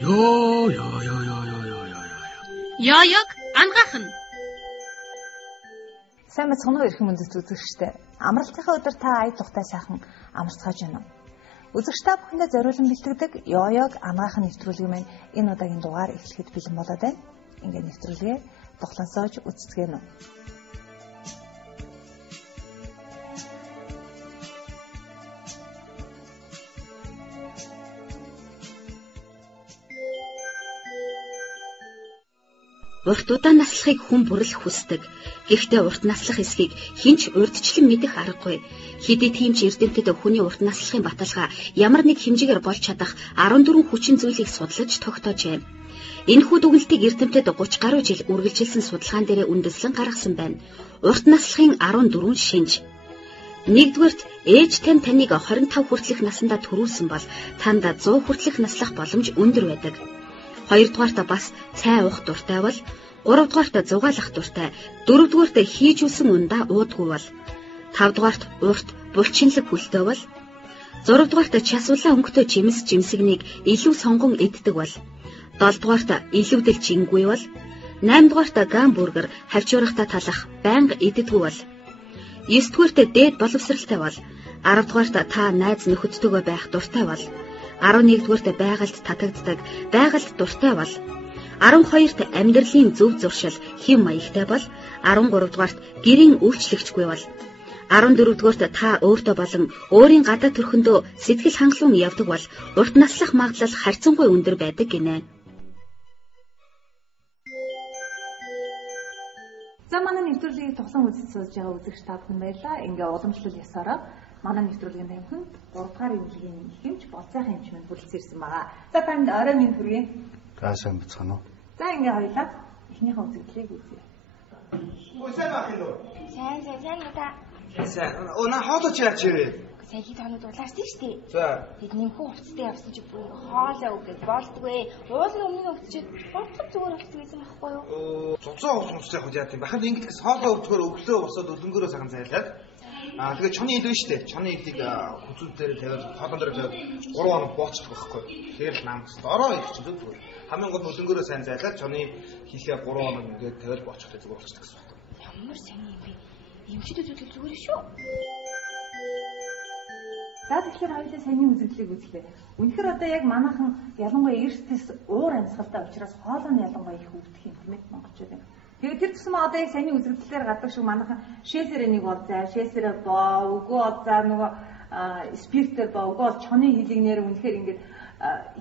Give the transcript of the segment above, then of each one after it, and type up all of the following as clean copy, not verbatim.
Ёо. Ёёг ангаах нь. Сайн мэцгэнөө эрхэм үндэс үзэгчтэй. Амралтынхаа өдөр та ая тухтай сайхан амарцгааж байна уу? Үзэгч та бүхэндээ зориулан бэлтгэдэг ёёг ангаах нь нэвтрүүлэг маань энэ удаагийн дугаар эхлэхэд бэлэн болоод байна. Ингээ нэвтрүүлгээ дугласоож үзцгээнэ үү? Урт удаан наслахыг хүн бүрэл хүсдэг. Гэхдээ урт наслах эсхийг хинч урдчлан мэдэх аргагүй. Хэдий тийм ч эрдэмтэд хүний урт наслахын баталгаа ямар нэг хэмжээгээр болж чадах 14 хүчин зүйлийг судлаж тогтоожээ. Энэхүү дүгнэлтийг эрдэмтэд 30 гаруй жил үргэлжилсэн судалгаан дээр үндэслэн гаргасан байна. Урт наслахын 14 шинж. Нэгдүгээрт ээж таныг 25 хүртэлх насндаа төрүүлсэн бол танд 100 хүртэлх наслах боломж өндөр байдаг. Хоёрдугаарт бас цай уух дуртай бол, гуравдугаарт зугаалах дуртай, дөрөвдүгээрт хийж үлсэн ундаа уудгүй бол, тавдугаарт урт булчинлаг хүлтэй бол, зургадугаарт часвалаа өнгөтэй жимсгнийг илүү сонгон иддэг бол, долдугаарт илүүдэл жингүй бол, наймдугаарт гамбургер хавчуурахта талах байнга иддэггүй бол, 9-дүгээрт дээд боловсралтай бол, 10-дугаарт та найз нөхөдтэйгөө байх дуртай бол, 11-дүгээрт байгальд татагддаг, байгальд дуртай бол, 12-т амьдралын зөв зуршил, хэм маягтай бол, 13-дугаарт гэрийн үйлчлэгчгүй бол, 14-дүгээрт та өөртөө болон өөрийн гадаа төрхөндөө сэтгэл хангалуун явдаг бол, урт наслах магадлал харьцангуй өндөр байдаг гинэ. За манай нэвтрүүлгийг тугсан үзэж сууж байгаа үзэгч та бүхэн баярлалаа. Ингээ уламжлал ясаараа манай нэвтрүүлгийн тамхинд 3 дугаар эмнэлгийн хэмж болцоохон хэмжээнд бүрэлдсэн ирсэн байгаа. За танд орой минь хүргэе. Сайн бацхан уу? За ингээ хоёлаа эхнийхээ үзэгдлийг үзье. Сайн байх юм уу? Сайн удаа. Сайн. Наа хоолойч яач вэ? Сайн хий тоног дулаарсан шүү дээ. За. Тэд нэмхэн хувцастай явсан чи бүр хоолой өгөөд болдгүй. Уулын өмнө өгчөөд болцоо зүгээр болцсон гэсэн байхгүй юу? Цуцсан хувцас явах яа тийм. Бахад ингэдэгс хоолой өгдөгөр өглөө босоод өлөнгөөрөө цагаан зайлаад. Тэгээ чоны ил нь шүү дээ. Чоны илийг хүзүүл дээр тавиад хоолон дээр тавиад 3 хоног бооцчих байхгүй. Тэгэхээр намс ороо их ч зүгээр. Хамгийн гол өлөнгөөрөө сайн зайлаад чоны хийхээ 3 хоног ингээд тавиад боочихтой зүгээр болчихдаг гэсэн байна. Ямар сайн юм бэ? Эмчүүд үзвэл зүгээр шүү. За тэгэхээр хоёулаа саний үзэгдлийг үзлээ. Үнэхээр одоо яг манайхан ялангуяа эрсдэс уур амьсгалтай учраас хоолойн ялангуяа их өвдөх юм тийм ээ монголчууд юм. Тэгээд тэр тусмаа одоо яг саний үзэгдлээр гадаг шиг манайхан шээсэрэ нэг бол зай, шээсэрэ боо, үгүй бол за нөгөө спиртээр боо, үгүй бол чоны хилэгнээр үнэхээр ингээд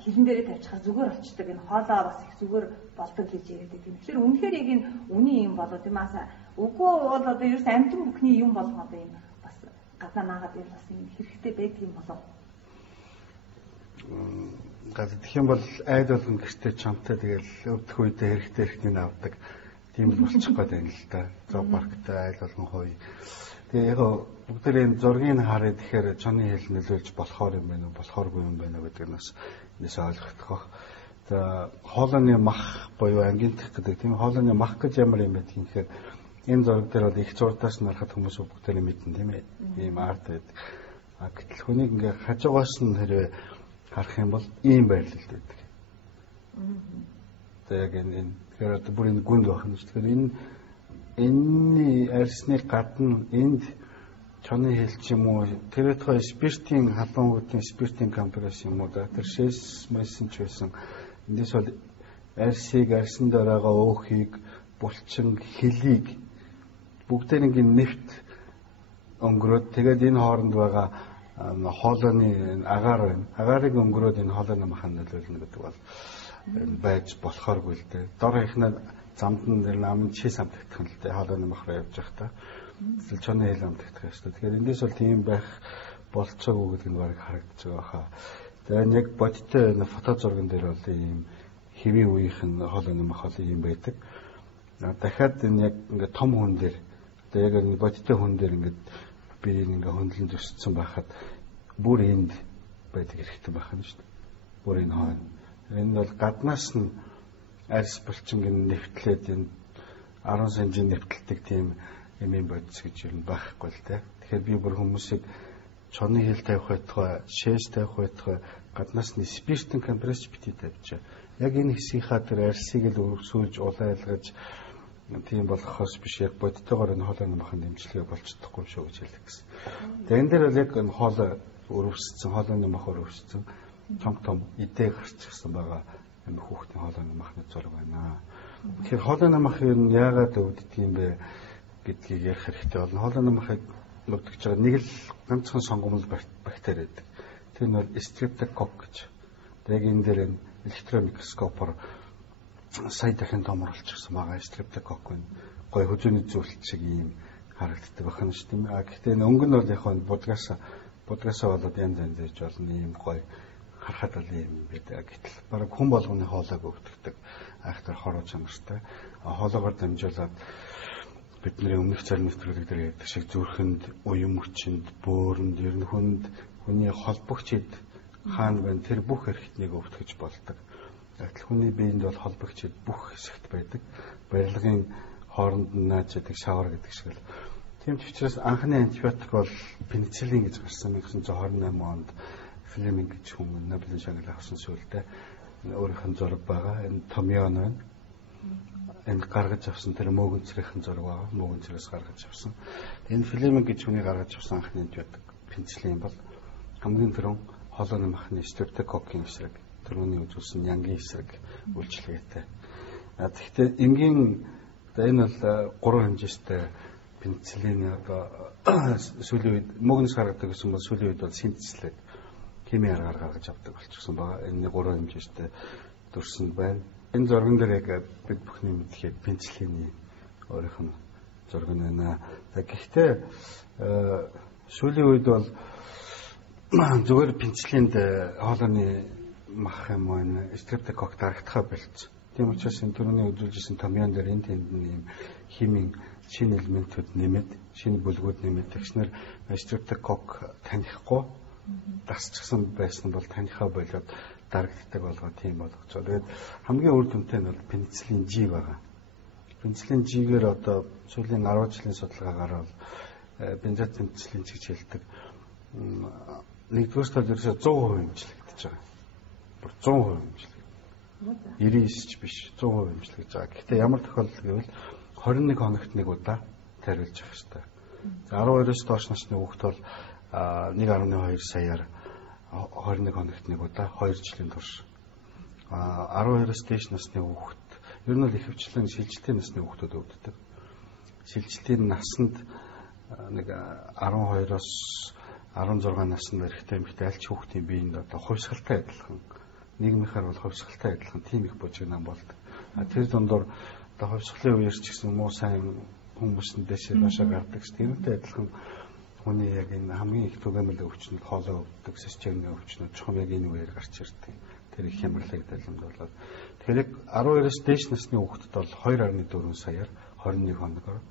хилэн дээрээ тавьчихаар зүгээр очдөг. Энэ хоолоо бас их зүгээр болдог гэж яриад байдаг. Тэгэхээр үнэхээр яг энэ үний юм болоо тийм аа. Үгүй бол одоо ерөөс амтэн бүхний юм болгоо одоо юм бас гадаа наагаад юм бас юм хэрэгтэй байдаг юм болоо. Гадаа тэгэх юм бол айд болгон гэртээ чамтай тэгэл өвдөх үедээ хэрэгтэй авдаг. Тийм л болчих гээд байна л да. Зоопарктай айл болгон хooy. Тэгээ яг бүгдээ энэ зургийг хараад тэгэхээр чоны хэл нөлөөлж болохоор юм байна уу, болохооргүй юм байна уу гэдэг нь бас энэс ойлгох байх. За хоолойны мах буюу ангинтх гэдэг тийм хоолойны мах гэж ямар юм бэ гэхээр энэ зураг дээр бол их зурдаас нарахад хүмүүс бүгдээ мэднэ тийм ээ. Ийм арт байдаг. Гэтэл хүнийг ингээ хажуугаас нь хэрвээ харах юм бол ийм байрлал байдаг. Яг энэ тэгэхээр одоо бүр энэ гүнд байна шүү. Тэгэхээр энэний арьсны гадна энд чоны хэл ч юм уу тэр ихтэй спиртийн халуун спиртийн компресс юм уу да тэр шээс мэсэн ч байсан. Эндээс бол арьсыг арьсан дээр байгаа өөхийг булчин хэлийг бүгдээр нэг нефт өнгөрөөд тэгээд энэ хооронд байгаа хоолойны агаар байна. Агаарыг өнгөрөөд энэ хоолойны махан нөлөөлнө гэдэг бол байж болохооргүй л дээ. Дор ихнээ замдан дээр намын шээс амтагдах нь л дээ. Хоолойны мах руу явж байхдаа эсвэл чоны хэл амтагдах шүү дээ. Тэгэхээр эндээс бол тийм байх болцоогүй гэдэг нь баг харагдаж байгаа хаа. Тэгээд яг бодиттой фото зурган дээр бол ийм хэвийн үеийнх нь хоолойны мах бол ийм байдаг. Дахиад энэ яг ингээд том хүн дээр одоо яг энэ бодиттой хүн дээр ингээд биеийг ингээд хөндлөн зөсцсөн байхад бүр энд байдаг хэрэгтэй байх нь шүү дээ. Бүр энэ хойно. Энэ бол гаднаас нь арьс булчинг нэвтлээд энэ 10 см нэвтэлдэг тийм юм бодис гэж юу байхгүй л дээ. Тэгэхээр би бүр хүмүүсийг чоны хэл тавих байтугай, шээс тавих байтугай гаднаас нь спиртэн компресс бити тавьчаа. Яг энэ хэсгийнхаа тэр арьсыг л өрсүүлж улайлгаж тийм болохоос биш яг бодтойгоор энэ хоолойны махан дэмжлэгээ болж чадахгүй шүү гэж хэлэх гэсэн. Тэгээ энэ дээр бол яг энэ хоолой өрөвссөн, хоолойны мах өрөвссөн том идэ гарчихсан байгаа энэ хүүхдийн хоолойны махны зураг байна. Тэгэхээр хоолойны мах нь яагаад өвддөг юм бэ гэдгийг ярих хэрэгтэй болно. Хоолойны махыг өвдөгж байгаа нэг л ганцхан сонгомжтой бактери байдаг. Тэр нь бол Streptococcus гэж. Яг энэ дээр энэ электрон микроскопоор сая дахин томруулчихсан байгаа Streptococcus гой хөзөөний зүйлт шиг ийм харагддаг байна шүү дээ. Гэхдээ энэ өнгө нь бол яг нь будгасаа болоод янз янз хийж болно ийм гой харахад бол ийм байдаг. Гэтэл бараг хүн болгоны хоолойг өвдөгдөг айхтар хороо чанартай. Хоолоогоор дамжуулаад бидний өмнөх зарим нэвтрүүлэг дээр ярьдаг шиг зүрхэнд, уян мөчөнд, бөөрөнд, ер нь хүний холбогчид хаана байна тэр бүх эрхтнийг өвтгөж болдог. Гэтэл хүний биед бол холбогчид бүх хэсэгт байдаг. Барилгын хооронд нь нааж байдаг шавар гэдэг шиг л. Тийм ч учраас анхны антибиотик бол пенициллин гэж гарсан 1928 онд Флеминг гэж хүн Нобелийн шагнал авсан сүлдээ өөрийнх нь зураг байгаа. Энэ Томион байна. Энэ гаргаж авсан тэр мөөгөнцрийн зураг байгаа. Мөөгөнцрээс гаргаж авсан. Энэ Флеминг гэж хүний гаргаж авсан анхны антибиотик пенициллин бол хамгийн түрүүн хоолойны махны Streptococcus эсрэг түрүүний үзүүлсэн янгийн эсрэг үйлчлэгээтэй. Тэгэхдээ энгийн энэ бол 3 хэмжээтэй пенициллин одоо сүүлийн үед мөөгнөөс гаргадаг гэсэн бол сүүлийн үед бол синтезлээд химийн аргаар гаргаж авдаг болчихсон байгаа. Энэ 3 хэмжээтэй дүрсэнд байна. Энэ зурган дээр яг бид бүхний мэдхэд пенициллины өөрийнх нь зураг байна. Гэхдээ сүүлийн үед бол зүгээр пенициллинд хоолойны мах юм уу Streptococcus дарагдахаа болцсон. Тийм учраас энэ түрүүний үзүүлжсэн Томион дээр энэ тэнд нэм химийн шинэ элементүүд нэмээд шинэ бүлгүүд нэмээд тэгснээр Streptococcus танихгүй дасчихсан байсан бол танихаа болоод дарагддаг болгоо тийм болгож байгаа. Тэгээд хамгийн үр дүнтэй нь бол пенициллин G байгаа. Пенициллин G-гээр одоо сүүлийн 10 жилийн судалгаагаар бол бензат пенициллин гэж хэлдэг. Нэгдүгээр тал ерөөсө 100% хэмжлэгдэж байгаа. Бүр 100% хэмжлэг. 99 ч биш 100% хэмжлэгдэж байгаа. Гэхдээ ямар тохиолдол гэвэл 21 хоногт нэг удаа тариулж явах хэрэгтэй. 12-оос доош насны хүүхэд бол 1.2 саяар 21 хоногт нэг удаа 2 жилийн турш. 12-оос дээш насны хүүхэд ер нь л ихэвчлэн шилжилтийн насны хүүхдүүд өвддөг. Шилжилтийн насанд нэг 12-оос 16 насны эрэгтэй эмэгтэй аль ч хүүхдийн биеинд одоо хувьсгалтай адилхан нийгмийнхаар бол хувьсгалтай адилхан тийм их бужигнаан болдог. Тэр дундор одоо хувьсгалын үеэр ч гэсэн муу сайн хүмүүс нь дэшээ доошоо гардаг. Тэрнтэй адилхан хүний яг энэ хамгийн их түгээмэл өвчнөд хоолой өвддөг, системийн өвчнөд чухам яг энэ үеэр гарч ирдэг. Тэр их хямралыг далимд болоод тэгэхээр яг 12-оос дээш насны хүүхдэд бол 2.4 саяар 21 хоногор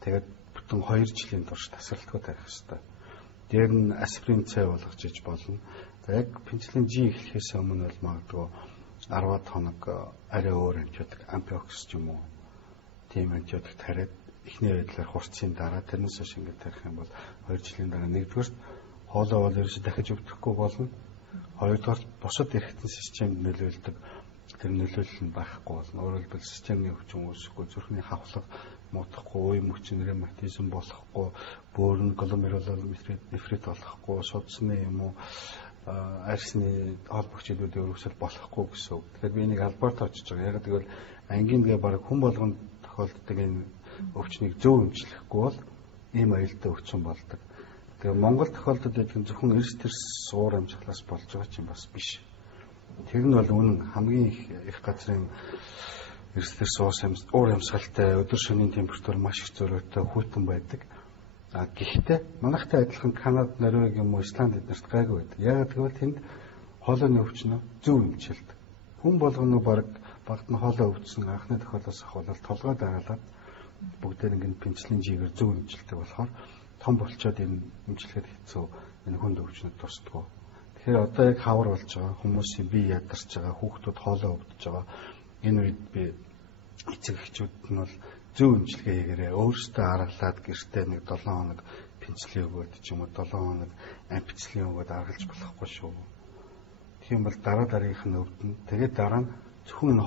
тэгээд бүтэн 2 жилийн турш тасралтгүй тарих хэрэгтэй. Дээр нь аспирин цай болгож иж болно. Яг пенициллин G эхлэхээс өмнө бол магадгүй 10-аад хоног арай өөр антибиотик ампиокс ч юм уу тийм антибиотик тариад эхний байдлаар хурцын дараа тэрнээс хойш ингээд тарих юм бол 2 жилийн дараа нэгдүгээр хоолой бол ерөөсөй дахиж өвдөхгүй болно. Хоёрдугаар бусад эрхтэн системд нөлөөлдөг тэр нөлөөлөл нь байхгүй болно. Өөрөөр хэлбэл системийн өвчин үүсэхгүй, зүрхний хавхлага муудахгүй, үе мөчн ревматизм болохгүй, бөөрн гломерулар нефрит болохгүй, судасны юм уу арьсны холбогчдуудын өрөвсөл болохгүй гэсэн үг. Тэгэхээр би энийг албарт очиж байгаа. Яг тэгвэл ангингээ баг хүн болгонд тохиолддог энэ өвчнийг зөв эмчлэхгүй бол ийм аюултай өвчин болдог. Тэгээ Монгол тохиолдолд байдаг зөвхөн эрс тэрс уур амьсгалаас болж байгаа ч юм бас биш. Тэр нь бол үнэн хамгийн их газрын эрс тэрс уур амьсгалтай өдөр шөнийн температур маш их зөрүүтэй хүйтэн байдаг. Гэхдээ манайхтай адилхан Канад, Норвеги юм уу Исланд эднэрт гайгүй байдаг. Яг тэгвэл тэнд хоолойны өвчин зөв эмчилдэг. Хүн болгоно баг багт нь хоолой өвдсөн анхны тохиолдолоос ахвал толгой дагалаад бүгдээр ингээд пенициллин G-гээр зөв эмчилдэг болохоор том болчоод энэ эмчилгээд хэцүү энэ хүнд өвчнөд тусдаггүй. Тэгэхээр одоо яг хавар болж байгаа хүмүүсийн бие ядарч байгаа, хүүхдүүд хоолой өвдөж байгаа. Энэ үед би эцэг эхчүүд нь бол зөв эмчилгээ хийгээрээ өөрсдөө аргалаад гэртээ нэг 7 хоног пенициллин өгөөд ч юм уу 7 хоног ампициллин өгөөд аргалж болохгүй шүү. Тийм бол дараа дараагийнх нь өвдөн. Тэгээд дараа нь зөвхөн